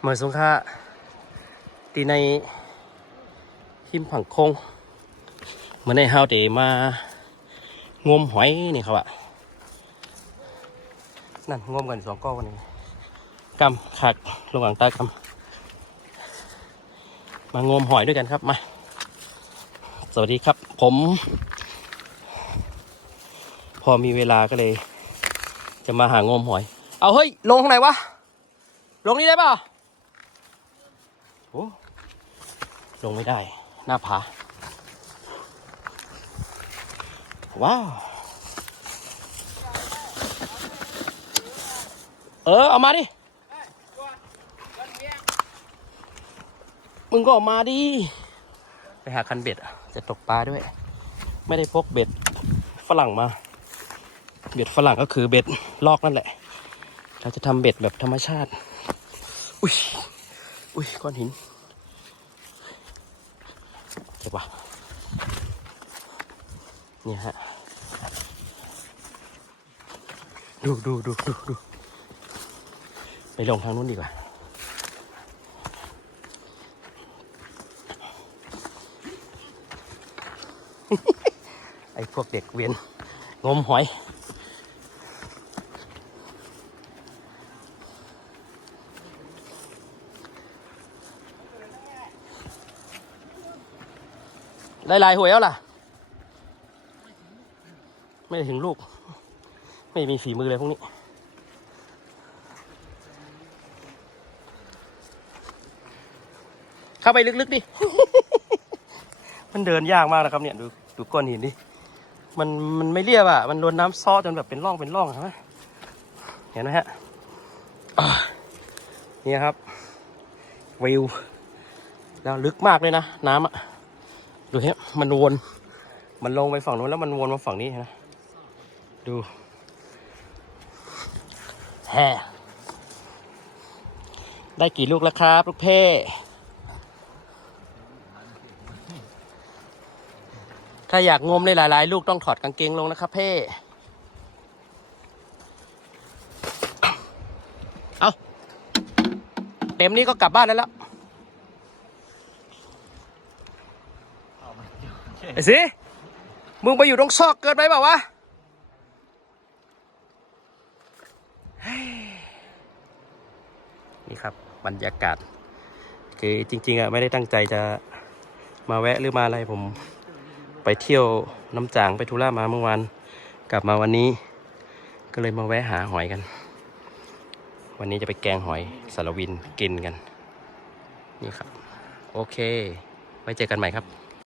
เหมือนสงค่าตีในหิมผังคงเหมือนในเฮาเดมางมหอยนี่เขาอะนั่นงมกันสองก้อนนี่กำขักลงหลังตากำมางมหอยด้วยกันครับมาสวัสดีครับ ผม พอมีเวลาก็เลย จะมาหางมหอย เอาเฮ้ย ลงข้างไหนวะ ลงนี่ได้ป่ะ ลงไม่ได้ หน้าผา ว้าว เออ เอามาดิ มึงก็ออกมาดิ ไปหาคันเบ็ด จะตกปลาด้วย ไม่ได้พกเบ็ดฝรั่งมา เบ็ดฝรั่งก็คือเบ็ดลอกนั่นแหละ เราจะทำเบ็ดแบบธรรมชาติ อุ้ย อุ้ยก้อนหินเจ็บปะเนี่ยฮะ ดูดูดูดูดูไปลงทางนู้นดีกว่า ไอ้พวกเด็กเวียน งมหอย ได้ลายหวยแล้วล่ะ ไม่ได้ถึงลูก ไม่มีฝีมือเลยพวกนี้ เข้าไปลึกๆดิ มันเดินยากมากนะครับเนี่ย ดูดูก้อนหินดิ มันมันไม่เรียบอะ มันโดนน้ำซอสจนแบบเป็นร่องเป็นร่องใช่ไหมเห็นไหมฮะอ่านี่ครับวิวแล้วลึกมากเลยนะ น้ำอะ ดูเฮ้ยมันวน มันลงไปฝั่งนู้นแล้วมันวนมาฝั่งนี้นะ ดูแฮได้กี่ลูกแล้วครับ ลูกเพ่ถ้าอยากงมได้หลาย ๆ ลูกต้องถอดกางเกงลงนะครับเพ่เอาเต็มนี้ก็กลับบ้านได้แล้ว ไอ้สิ มึงไปอยู่ตรงซอกเกินไปเปล่าวะนี่ครับบรรยากาศ คือจริง ๆอะไม่ได้ตั้งใจจะมาแวะหรือมาอะไรผม ไปเที่ยวน้ำจางไปทุล่ามาเมื่อวานกลับมาวันนี้ ก็เลยมาแวะหาหอยกัน วันนี้จะไปแกงหอยสารวินกินกัน นี่ครับ โอเค ไว้เจอกันใหม่ครับ